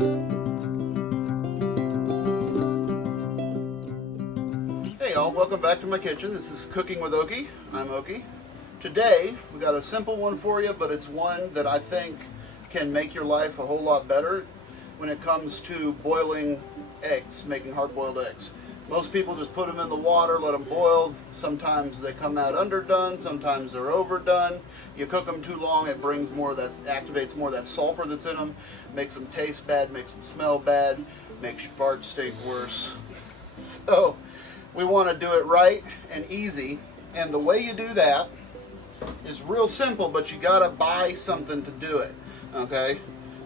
Hey y'all, welcome back to my kitchen. This is Cooking with Okie. I'm Okie. Today we got a simple one for you, but it's one that I think can make your life a whole lot better when it comes to boiling eggs, making hard-boiled eggs. Most people just put them in the water, let them boil. Sometimes they come out underdone, sometimes they're overdone. You cook them too long, it brings more of that, activates more of that sulfur that's in them, makes them taste bad, makes them smell bad, makes your farts stink worse. So we want to do it right and easy, and the way you do that is real simple, but you gotta buy something to do it, okay?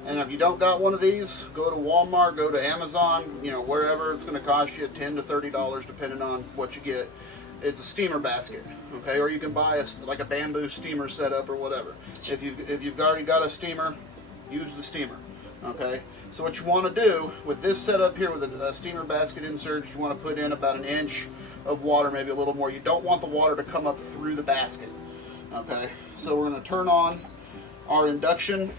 And if you don't got one of these, go to Walmart, go to Amazon, you know, wherever. It's going to cost you $10 to $30 depending on what you get. It's a steamer basket, okay? Or you can buy like a bamboo steamer setup or whatever. If you've already got a steamer, use the steamer, okay? So what you want to do with this setup here with a steamer basket insert, you want to put in about 1 inch of water, maybe a little more. You don't want the water to come up through the basket, okay? So we're going to turn on our induction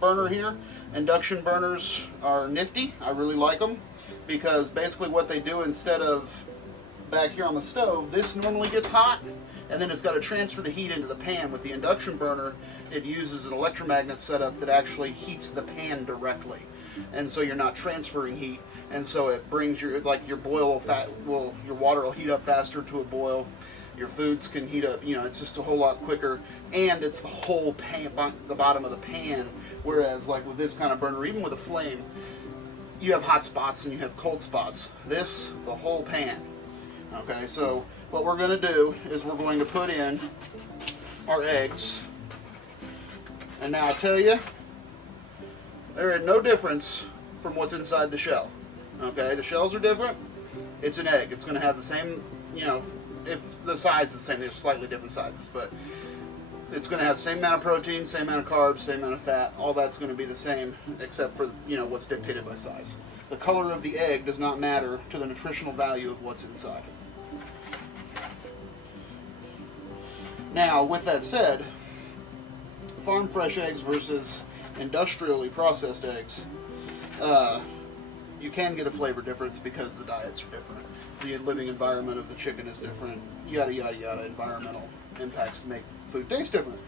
burner here. Induction burners are nifty. I really like them because basically what they do, instead of back here on the stove, this normally gets hot and then it's got to transfer the heat into the pan. With the induction burner, it uses an electromagnet setup that actually heats the pan directly, and so you're not transferring heat, and so it brings your your water will heat up faster to a boil. Your foods can heat up, you know, it's just a whole lot quicker, and it's the whole pan, the bottom of the pan, whereas like with this kind of burner, even with a flame, you have hot spots and you have cold spots. This, the whole pan. Okay, so what we're going to do is we're going to put in our eggs, and now I tell you, there is no difference from what's inside the shell. Okay, the shells are different. It's an egg. It's going to have the same, you know, if the size is the same, there's slightly different sizes, but it's going to have the same amount of protein, same amount of carbs, same amount of fat. All that's going to be the same, except for, you know, what's dictated by size. The color of the egg does not matter to the nutritional value of what's inside. Now, with that said, farm fresh eggs versus industrially processed eggs, you can get a flavor difference because the diets are different. The living environment of the chicken is different. Yada, yada, yada. Environmental impacts make food taste different.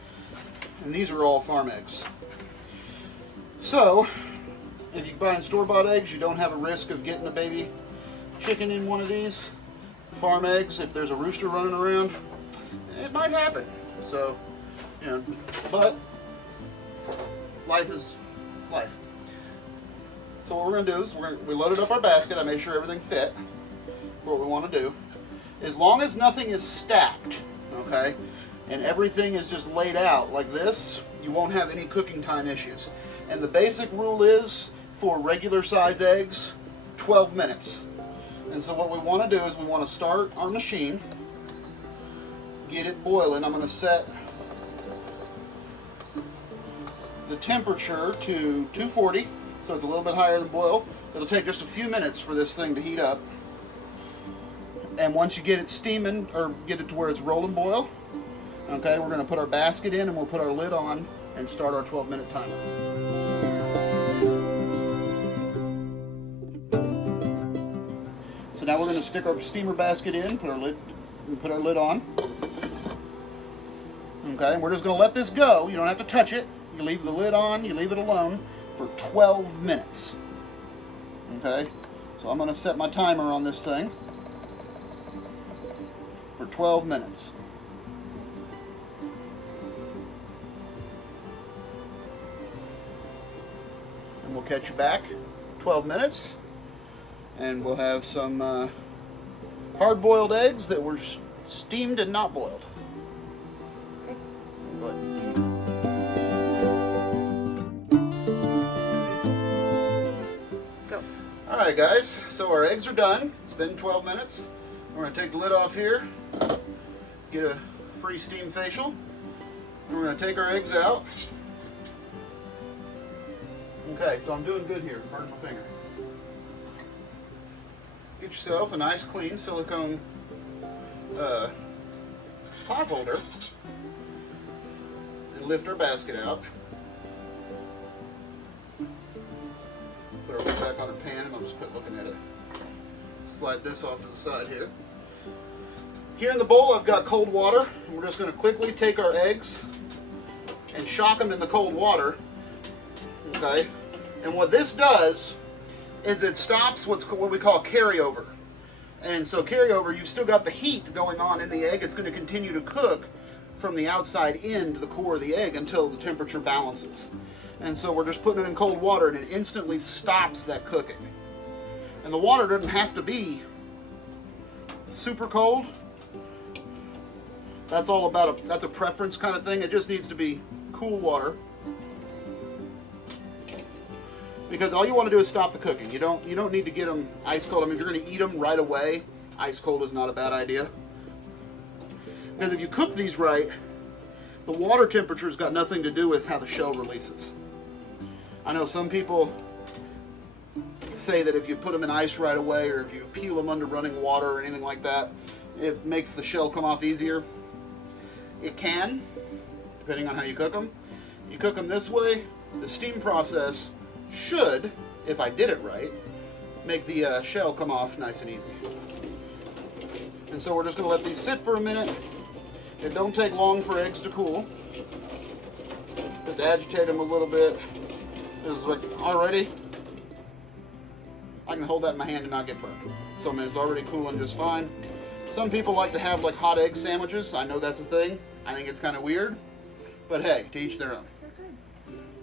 And these are all farm eggs. So, if you buy in store-bought eggs, you don't have a risk of getting a baby chicken in one of these. Farm eggs, if there's a rooster running around, it might happen. So, you know, but life is life. So what we're going to do is we loaded up our basket. I made sure everything fit for what we want to do. As long as nothing is stacked, okay, and everything is just laid out like this, you won't have any cooking time issues. And the basic rule is, for regular size eggs, 12 minutes. And so what we want to do is we want to start our machine, get it boiling. I'm going to set the temperature to 240. So it's a little bit higher than boil. It'll take just a few minutes for this thing to heat up. And once you get it steaming, or get it to where it's rolling boil, okay, we're going to put our basket in and we'll put our lid on and start our 12-minute timer. So now we're going to stick our steamer basket in, put our lid on. Okay, and we're just going to let this go. You don't have to touch it. You leave the lid on, you leave it alone for 12 minutes. Okay, so I'm going to set my timer on this thing for 12 minutes. And we'll catch you back 12 minutes and we'll have some hard-boiled eggs that were steamed and not boiled. Go ahead. Alright guys, so our eggs are done. It's been 12 minutes. We're going to take the lid off here, get a free steam facial, and we're going to take our eggs out. Okay, so I'm doing good here, burn my finger. Get yourself a nice clean silicone pot holder and lift our basket out. back on our pan, and I'll just quit looking at it. Slide this off to the side here. Here in the bowl, I've got cold water, and we're just going to quickly take our eggs and shock them in the cold water. Okay, and what this does is it stops what we call carryover. And so carryover, you've still got the heat going on in the egg. It's going to continue to cook from the outside in to the core of the egg until the temperature balances. And so we're just putting it in cold water, and it instantly stops that cooking. And the water doesn't have to be super cold. That's all about that's a preference kind of thing. It just needs to be cool water. Because all you want to do is stop the cooking. You don't need to get them ice cold. I mean, if you're going to eat them right away, ice cold is not a bad idea. Because if you cook these right, the water temperature's got nothing to do with how the shell releases. I know some people say that if you put them in ice right away, or if you peel them under running water or anything like that, it makes the shell come off easier. It can, depending on how you cook them. You cook them this way, the steam process should, if I did it right, make the shell come off nice and easy. And so we're just going to let these sit for a minute. It don't take long for eggs to cool. Just agitate them a little bit. It's like already, I can hold that in my hand and not get burned. So I mean, it's already cooling just fine. Some people like to have like hot egg sandwiches. I know that's a thing. I think it's kind of weird, but hey, to each their own.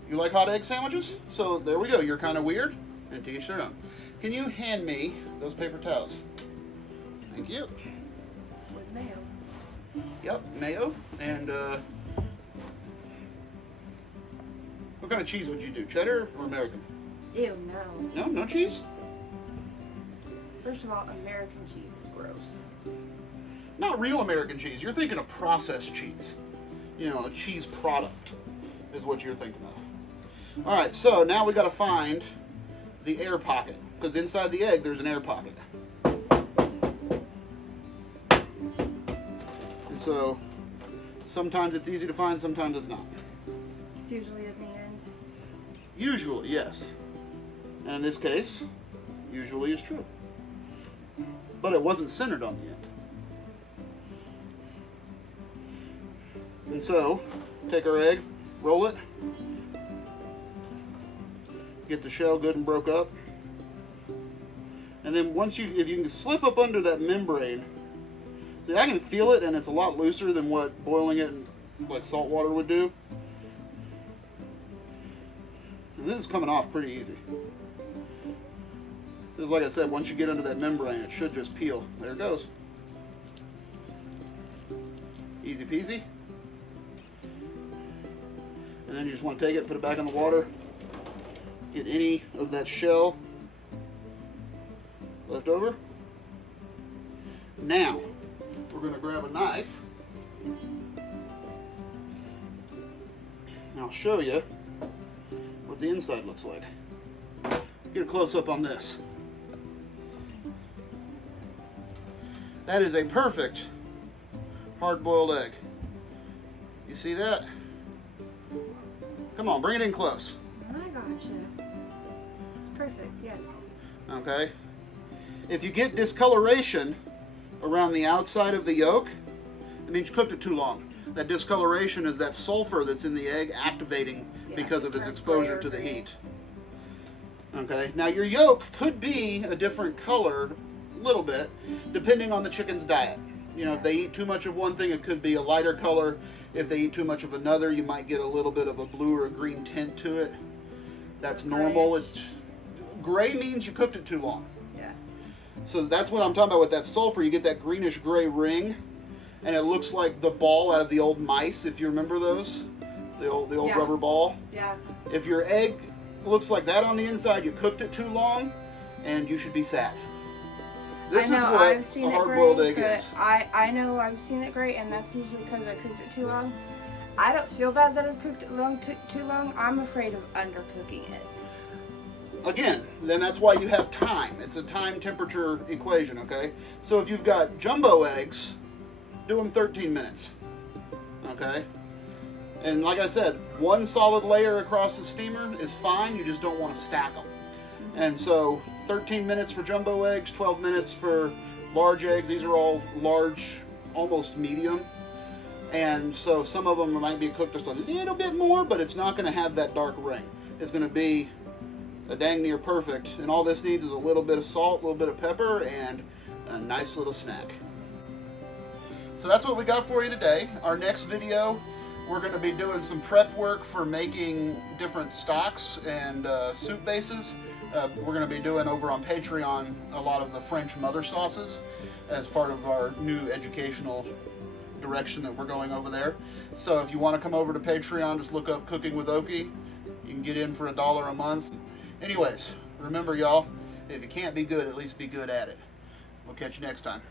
You like hot egg sandwiches? So there we go. You're kind of weird, and to each their own. Can you hand me those paper towels? Thank you. With mayo. Yep, mayo. And what kind of cheese would you do? Cheddar or American? Ew, no. No cheese? First of all, American cheese is gross. Not real American cheese. You're thinking of processed cheese. You know, a cheese product is what you're thinking of. All right, so now we got to find the air pocket, because inside the egg there's an air pocket. And so sometimes it's easy to find, sometimes it's not. It's usually at the end. Usually, yes. And in this case, usually is true. But it wasn't centered on the end. And so, take our egg, roll it, get the shell good and broke up. And then if you can slip up under that membrane, I can feel it, and it's a lot looser than what boiling it in like salt water would do. And this is coming off pretty easy. Just like I said, once you get under that membrane, it should just peel. There it goes. Easy peasy. And then you just want to take it, put it back in the water, get any of that shell left over. Now, we're going to grab a knife. And I'll show you what the inside looks like. Get a close-up on this. That is a perfect hard-boiled egg. You see that? Come on, bring it in close. I gotcha. It's perfect, yes. Okay. If you get discoloration around the outside of the yolk, it means you cooked it too long. That discoloration is that sulfur that's in the egg activating because of its exposure to the heat. Okay. Now your yolk could be a different color, a little bit, depending on the chicken's diet. You know, if they eat too much of one thing, it could be a lighter color. If they eat too much of another, you might get a little bit of a blue or a green tint to it. That's normal. It's gray means you cooked it too long. Yeah. So that's what I'm talking about with that sulfur. You get that greenish gray ring, and it looks like the ball out of the old mice, if you remember those, the old rubber ball. Yeah. If your egg looks like that on the inside, you cooked it too long, and you should be sad. This is what a hard-boiled egg is. I know I've seen it great, and that's usually because I cooked it too long. I don't feel bad that I've cooked it too long. I'm afraid of undercooking it. Again, then that's why you have time. It's a time-temperature equation, okay? So if you've got jumbo eggs, do them 13 minutes, okay? And like I said, one solid layer across the steamer is fine. You just don't want to stack them. And so 13 minutes for jumbo eggs, 12 minutes for large eggs. These are all large, almost medium. And so some of them might be cooked just a little bit more, but it's not going to have that dark ring. It's going to be a dang near perfect. And all this needs is a little bit of salt, a little bit of pepper, and a nice little snack. So that's what we got for you today. Our next video, we're going to be doing some prep work for making different stocks and soup bases. We're going to be doing over on Patreon a lot of the French mother sauces as part of our new educational direction that we're going over there. So if you want to come over to Patreon, just look up Cooking with Okie. You can get in for $1 a month. Anyways, remember y'all, if you can't be good, at least be good at it. We'll catch you next time.